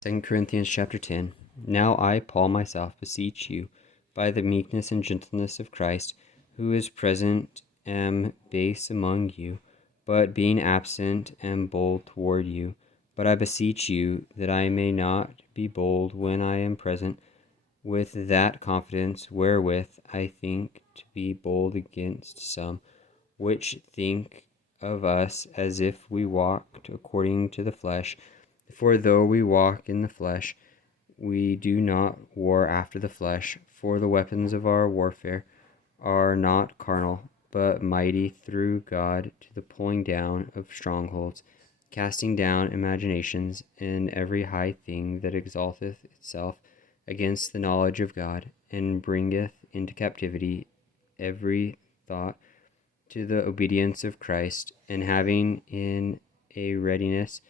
2 Corinthians chapter 10. Now I, Paul, myself beseech you, by the meekness and gentleness of Christ, who is present, am base among you, but being absent am bold toward you. But I beseech you that I may not be bold when I am present, with that confidence wherewith I think to be bold against some, which think of us as if we walked according to the flesh. For though we walk in the flesh, we do not war after the flesh. For the weapons of our warfare are not carnal, but mighty through God to the pulling down of strongholds, casting down imaginations and every high thing that exalteth itself against the knowledge of God, and bringeth into captivity every thought to the obedience of Christ, and having in a readiness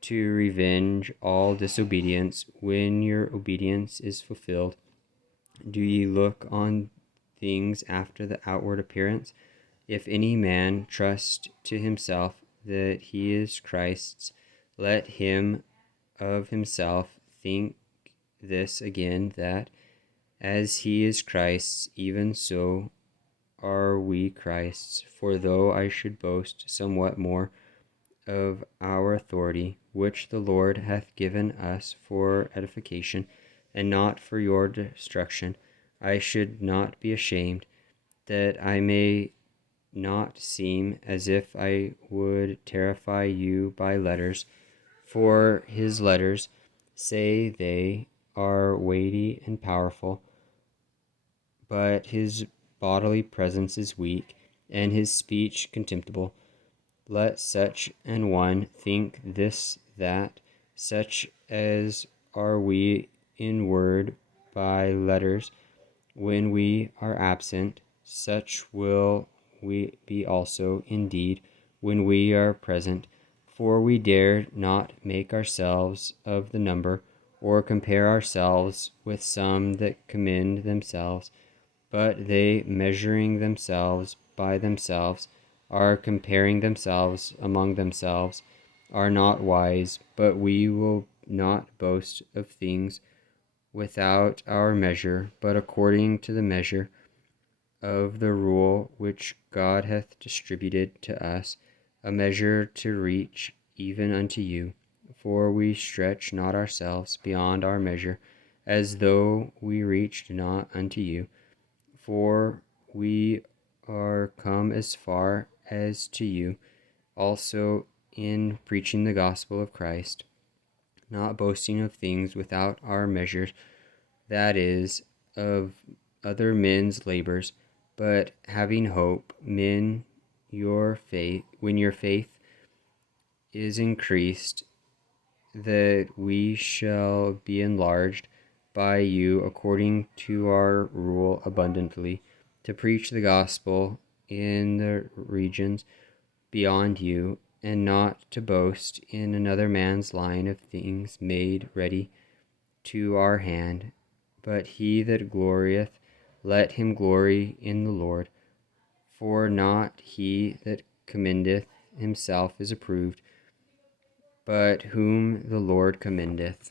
to revenge all disobedience when your obedience is fulfilled. Do ye look on things after the outward appearance? If any man trust to himself that he is Christ's, let him of himself think this again, that as he is Christ's, even so are we Christ's. For though I should boast somewhat more of our authority, which the Lord hath given us for edification, and not for your destruction, I should not be ashamed, that I may not seem as if I would terrify you by letters. For his letters, say they, are weighty and powerful, but his bodily presence is weak, and his speech contemptible. Let such an one think this, that such as are we in word by letters, when we are absent, such will we be also in deed when we are present. For we dare not make ourselves of the number, or compare ourselves with some that commend themselves, but they, measuring themselves by themselves, are comparing themselves among themselves, are not wise. But we will not boast of things without our measure, but according to the measure of the rule which God hath distributed to us, a measure to reach even unto you. For we stretch not ourselves beyond our measure, as though we reached not unto you. For we are come as far as to you also in preaching the gospel of Christ, not boasting of things without our measures, that is, of other men's labors, but having hope, when your faith is increased, that we shall be enlarged by you according to our rule abundantly, to preach the gospel in the regions beyond you, and not to boast in another man's line of things made ready to our hand. But he that glorieth, let him glory in the Lord. For not he that commendeth himself is approved, but whom the Lord commendeth.